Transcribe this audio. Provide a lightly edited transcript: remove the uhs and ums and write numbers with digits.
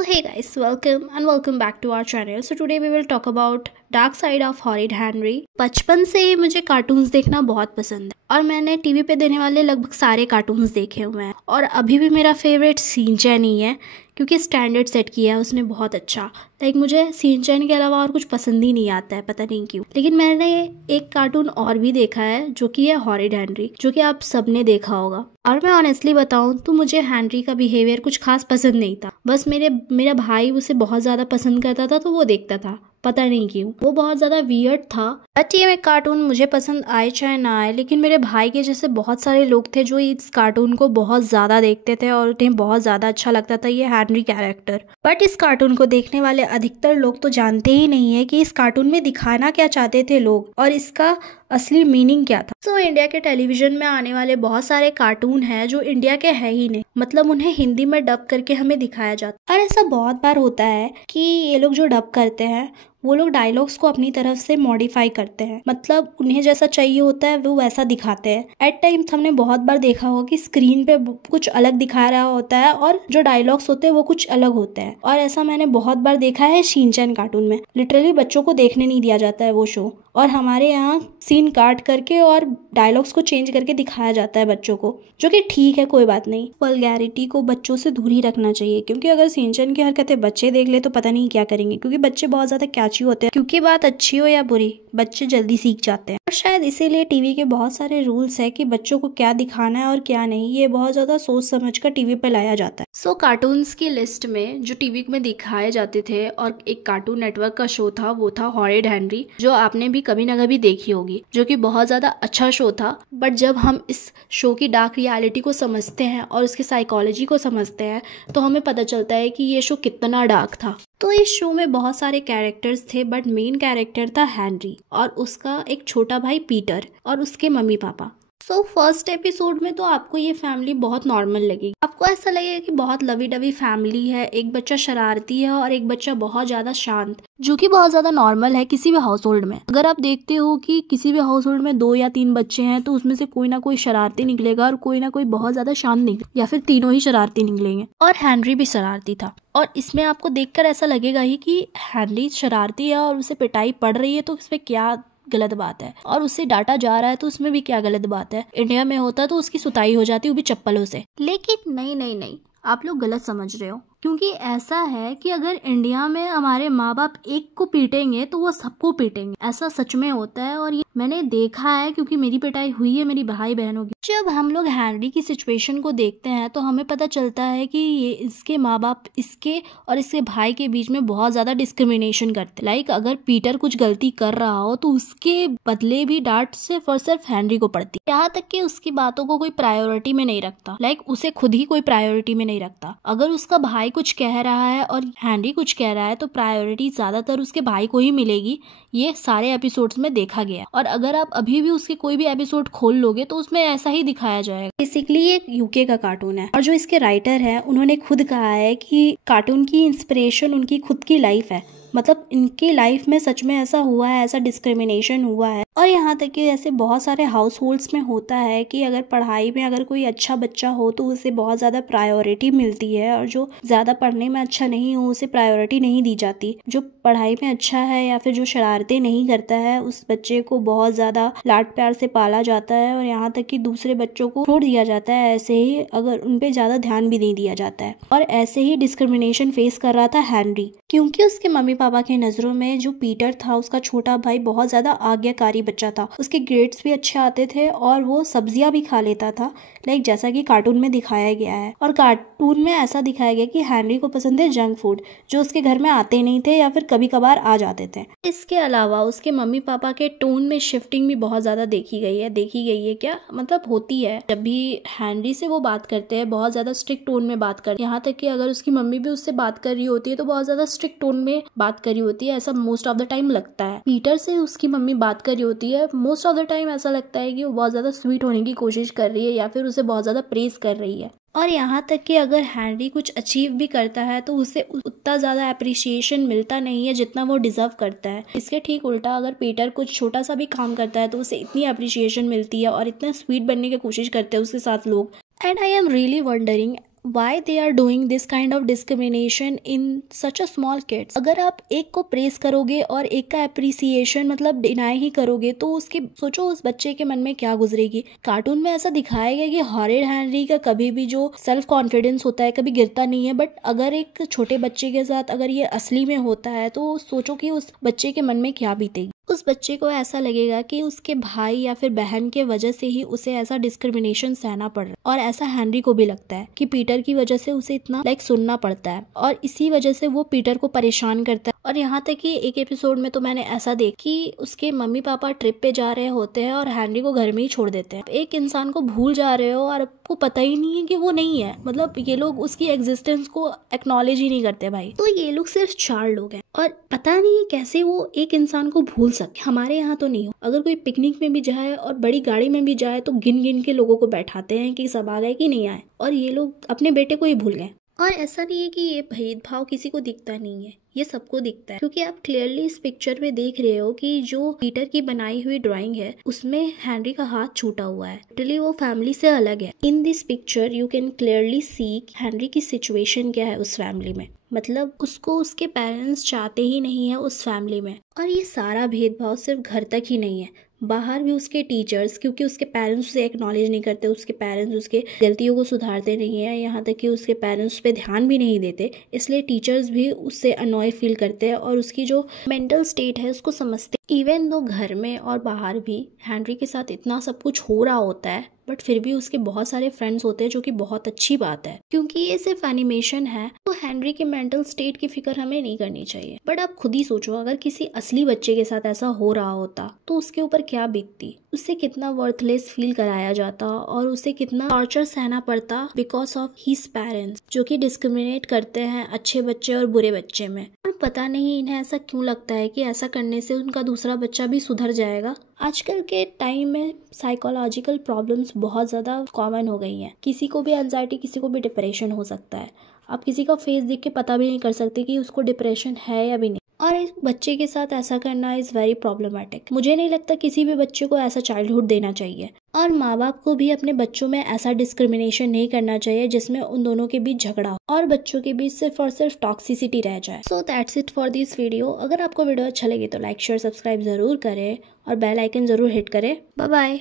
So hey guys, welcome back to our channel. So today we will talk about dark side of horrid Henry. बचपन से मुझे cartoons देखना बहुत पसंद है और मैंने टीवी पे देने वाले लगभग सारे कार्टून्स देखे हुए हैं और अभी भी मेरा फेवरेट शिनचैन ही है क्योंकि स्टैंडर्ड सेट किया है उसने बहुत अच्छा। मुझे शिनचैन के अलावा और कुछ पसंद ही नहीं आता है, पता नहीं क्यों। लेकिन मैंने एक कार्टून और भी देखा है जो कि है हॉरिड हेनरी, जो कि आप सबने देखा होगा। और मैं ऑनेस्टली बताऊं तो मुझे हेनरी का बिहेवियर कुछ खास पसंद नहीं था। बस मेरा भाई उसे बहुत ज्यादा पसंद करता था तो वो देखता था, पता नहीं क्यों। वो बहुत ज्यादा वियर्ड था। बट ये कार्टून मुझे पसंद आए चाहे ना आए, लेकिन मेरे भाई के जैसे बहुत सारे लोग थे जो इस कार्टून को बहुत ज्यादा देखते थे और उन्हें बहुत ज्यादा अच्छा लगता था ये हेनरी कैरेक्टर। बट इस कार्टून को देखने वाले अधिकतर लोग तो जानते ही नहीं है कि इस कार्टून में दिखाना क्या चाहते थे लोग और इसका असली मीनिंग क्या था। सो इंडिया के टेलीविजन में आने वाले बहुत सारे कार्टून हैं जो इंडिया के है ही नहीं, मतलब उन्हें हिंदी में डब करके हमें दिखाया जाता है। और ऐसा बहुत बार होता है कि ये लोग जो डब करते हैं वो लोग डायलॉग्स को अपनी तरफ से मॉडिफाई करते हैं, मतलब उन्हें जैसा चाहिए होता है वो वैसा दिखाते हैं। एट टाइम्स हमने बहुत बार देखा हो कि स्क्रीन पे कुछ अलग दिखा रहा होता है और जो डायलॉग्स होते हैं वो कुछ अलग होते हैं। और ऐसा मैंने बहुत बार देखा है शिनचैन कार्टून में। लिटरली बच्चों को देखने नहीं दिया जाता है वो शो, और हमारे यहाँ सीन काट करके और डायलॉग्स को चेंज करके दिखाया जाता है बच्चों को, जो कि ठीक है, कोई बात नहीं। वल्गैरिटी को बच्चों से दूर ही रखना चाहिए, क्योंकि अगर शिनचैन की हरकतें बच्चे देख ले तो पता नहीं क्या करेंगे, क्योंकि बच्चे बहुत ज्यादा कैची होते हैं। क्योंकि बात अच्छी हो या बुरी, बच्चे जल्दी सीख जाते हैं। और शायद इसीलिए टीवी के बहुत सारे रूल्स है कि बच्चों को क्या दिखाना है और क्या नहीं, ये बहुत ज्यादा सोच समझ कर टीवी पे लाया जाता है। सो कार्टून्स की लिस्ट में जो टीवी में दिखाए जाते थे और एक कार्टून नेटवर्क का शो था वो था हॉरिड हेनरी, जो आपने भी कभी ना कभी देखी होगी, जो कि बहुत ज्यादा अच्छा शो था। बट जब हम इस शो की डार्क रियलिटी को समझते हैं और उसकी साइकोलॉजी को समझते हैं तो हमें पता चलता है कि ये शो कितना डार्क था। तो इस शो में बहुत सारे कैरेक्टर्स थे, बट मेन कैरेक्टर था हेनरी और उसका एक छोटा भाई पीटर और उसके mummy papa. So first episode में तो आपको ये फैमिली बहुत नॉर्मल लगेगी। आपको ऐसा लगेगा कि बहुत लवी डवी फैमिली है, एक बच्चा शरारती है और एक बच्चा बहुत ज्यादा शांत, जो कि बहुत ज्यादा नॉर्मल है किसी भी हाउस होल्ड में। अगर आप देखते हो कि किसी भी हाउस होल्ड में 2 या 3 बच्चे हैं तो उसमें से कोई ना कोई शरारती निकलेगा और कोई ना कोई बहुत ज्यादा शांत निकलेगा, या फिर तीनों ही शरारती निकलेंगे। और हेनरी भी शरारती था, और इसमें आपको देखकर ऐसा लगेगा ही कि हेनरी शरारती है और उसे पिटाई पड़ रही है तो इसमें क्या गलत बात है, और उससे डांटा जा रहा है तो उसमें भी क्या गलत बात है। इंडिया में होता तो उसकी सुताई हो जाती, वो भी चप्पलों से। लेकिन नहीं, आप लोग गलत समझ रहे हो, क्योंकि ऐसा है कि अगर इंडिया में हमारे माँ बाप एक को पीटेंगे तो वो सबको पीटेंगे, ऐसा सच में होता है। और ये मैंने देखा है क्योंकि मेरी पिटाई हुई है मेरी भाई बहनों की। जब हम लोग हेनरी की सिचुएशन को देखते हैं तो हमें पता चलता है कि ये इसके माँ बाप इसके और इसके भाई के बीच में बहुत ज्यादा डिस्क्रिमिनेशन करते। अगर पीटर कुछ गलती कर रहा हो तो उसके बदले भी डांट सिर्फ और सिर्फ हेनरी को पड़ती, यहाँ तक कि उसकी बातों को कोई प्रायोरिटी में नहीं रखता। उसे खुद ही कोई प्रायोरिटी में नहीं रखता। अगर उसका भाई कुछ कह रहा है और हेनरी कुछ कह रहा है तो प्रायोरिटी ज्यादातर उसके भाई को ही मिलेगी। ये सारे एपिसोड्स में देखा गया, और अगर आप अभी भी उसके कोई भी एपिसोड खोल लोगे तो उसमें ऐसा ही दिखाया जाएगा। बेसिकली ये यूके का कार्टून है और जो इसके राइटर है उन्होंने खुद कहा है कि कार्टून की इंस्पिरेशन उनकी खुद की लाइफ है, मतलब इनकी लाइफ में सच में ऐसा हुआ है, ऐसा डिस्क्रिमिनेशन हुआ है। और यहाँ तक कि ऐसे बहुत सारे हाउस होल्ड्स में होता है कि अगर पढ़ाई में अगर कोई अच्छा बच्चा हो तो उसे बहुत ज्यादा प्रायोरिटी मिलती है, और जो ज्यादा पढ़ने में अच्छा नहीं हो उसे प्रायोरिटी नहीं दी जाती। जो पढ़ाई में अच्छा है या फिर जो शरारतें नहीं करता है उस बच्चे को बहुत ज्यादा लाड प्यार से पाला जाता है, और यहाँ तक कि दूसरे बच्चों को छोड़ दिया जाता है ऐसे ही, अगर उनपे ज्यादा ध्यान भी नहीं दिया जाता है। और ऐसे ही डिस्क्रिमिनेशन फेस कर रहा था हेनरी, क्योंकि उसके मम्मी पापा के नजरों में जो पीटर था उसका छोटा भाई बहुत ज्यादा आज्ञाकारी बच्चा था। उसके ग्रेड्स भी अच्छे आते थे और वो सब्जियां भी खा लेता था, जैसा कि कार्टून में दिखाया गया है। और कार्टून में ऐसा दिखाया गया कि हेनरी को पसंद है जंक फूड, जो उसके घर में आते नहीं थे या फिर कभी कभार आ जाते थे। इसके अलावा उसके मम्मी पापा के टोन में शिफ्टिंग भी बहुत ज्यादा देखी गई है क्या, मतलब होती है। जब भी हेनरी से वो बात करते हैं बहुत ज्यादा स्ट्रिक्ट टोन में बात करते हैं, यहाँ तक कि अगर उसकी मम्मी भी उससे बात कर रही होती है तो बहुत ज्यादा स्ट्रिक्ट टोन में बात कर रही होती है, ऐसा मोस्ट ऑफ द टाइम लगता है। पीटर से उसकी मम्मी बात कर रही होती है, मोस्ट ऑफ द टाइम ऐसा लगता है कि वो बहुत ज्यादा स्वीट होने की कोशिश कर रही है या फिर उसे बहुत ज्यादा प्रेज कर रही है। और यहाँ तक कि अगर हेनरी कुछ अचीव भी करता है तो उसे उतना ज्यादा अप्रिसिएशन मिलता नहीं है जितना वो डिजर्व करता है। इसके ठीक उल्टा अगर पीटर कुछ छोटा सा भी काम करता है तो उसे इतनी अप्रिसिएशन मिलती है और इतना स्वीट बनने की कोशिश करते हैं उसके साथ लोग। And I am really wondering why they are doing this kind of discrimination in such a small kids. अगर आप एक को प्रेस करोगे और एक का अप्रिसिएशन मतलब डिनाई ही करोगे तो उसके सोचो उस बच्चे के मन में क्या गुजरेगी। कार्टून में ऐसा दिखाया गया कि हॉरिड हेनरी का कभी भी जो सेल्फ कॉन्फिडेंस होता है कभी गिरता नहीं है, बट अगर एक छोटे बच्चे के साथ अगर ये असली में होता है तो सोचो कि उस बच्चे के मन में क्या बीतेगी। उस बच्चे को ऐसा लगेगा कि उसके भाई या फिर बहन के वजह से ही उसे ऐसा डिस्क्रिमिनेशन सहना पड़ रहा है, और ऐसा हेनरी को भी लगता है कि पीटर की वजह से उसे इतना सुनना पड़ता है और इसी वजह से वो पीटर को परेशान करता है। और यहाँ तक कि एक एपिसोड में तो मैंने ऐसा देखा कि उसके मम्मी पापा ट्रिप पे जा रहे होते हैं और हेनरी को घर में ही छोड़ देते हैं। एक इंसान को भूल जा रहे हो और आपको पता ही नहीं है कि वो नहीं है, मतलब ये लोग उसकी एग्जिस्टेंस को एक्नॉलेज ही नहीं करते भाई। तो ये लोग सिर्फ 4 लोग हैं और पता नहीं है कैसे वो एक इंसान को भूल सकते। हमारे यहाँ तो नहीं हो, अगर कोई पिकनिक में भी जाए और बड़ी गाड़ी में भी जाए तो गिन गिन के लोगों को बैठाते हैं कि सब आ गए कि नहीं आए, और ये लोग अपने बेटे को ही भूल गए। और ऐसा नहीं है कि ये भेदभाव किसी को दिखता नहीं है, ये सबको दिखता है, क्योंकि आप क्लियरली इस पिक्चर में देख रहे हो कि जो पीटर की बनाई हुई ड्राइंग है उसमें हेनरी का हाथ छूटा हुआ है। टोटली वो फैमिली से अलग है। In this picture you can clearly see Henry की सिचुएशन क्या है उस फैमिली में, मतलब उसको उसके पेरेंट्स चाहते ही नहीं है उस फैमिली में। और ये सारा भेदभाव सिर्फ घर तक ही नहीं है, बाहर भी उसके टीचर्स, क्योंकि उसके पेरेंट्स उसे एक्नॉलेज नहीं करते, उसके पेरेंट्स उसके गलतियों को सुधारते नहीं है, यहाँ तक कि उसके पेरेंट्स पे ध्यान भी नहीं देते, इसलिए टीचर्स भी उससे अनॉय फील करते हैं और उसकी जो मेंटल स्टेट है उसको समझते। इवन दो घर में और बाहर भी हेनरी के साथ इतना सब कुछ हो रहा होता है, बट फिर भी उसके बहुत सारे फ्रेंड्स होते हैं, जो कि बहुत अच्छी बात है, क्योंकि ये सिर्फ एनिमेशन है तो हेनरी के मेंटल स्टेट की फिक्र हमें नहीं करनी चाहिए। बट आप खुद ही सोचो, अगर किसी असली बच्चे के साथ ऐसा हो रहा होता तो उसके ऊपर क्या बीतती, उससे कितना वर्थलेस फील कराया जाता और उसे कितना टॉर्चर सहना पड़ता बिकॉज ऑफ हिज पेरेंट्स, जो कि डिस्क्रिमिनेट करते हैं अच्छे बच्चे और बुरे बच्चे में। और पता नहीं इन्हें ऐसा क्यों लगता है कि ऐसा करने से उनका दूसरा बच्चा भी सुधर जाएगा। आजकल के टाइम में साइकोलॉजिकल प्रॉब्लम्स बहुत ज़्यादा कॉमन हो गई हैं। किसी को भी एंजाइटी, किसी को भी डिप्रेशन हो सकता है। आप किसी का फेस देख के पता भी नहीं कर सकते कि उसको डिप्रेशन है या भी नहीं, और एक बच्चे के साथ ऐसा करना इज़ वेरी प्रॉब्लमेटिक। मुझे नहीं लगता किसी भी बच्चे को ऐसा चाइल्डहुड देना चाहिए, और माँ बाप को भी अपने बच्चों में ऐसा डिस्क्रिमिनेशन नहीं करना चाहिए जिसमें उन दोनों के बीच झगड़ा और बच्चों के बीच सिर्फ और सिर्फ टॉक्सिसिटी रह जाए। So that's it for this video. अगर आपको वीडियो अच्छा लगे तो लाइक शेयर सब्सक्राइब जरूर करें और बेल आइकन जरूर हिट करें। Bye bye.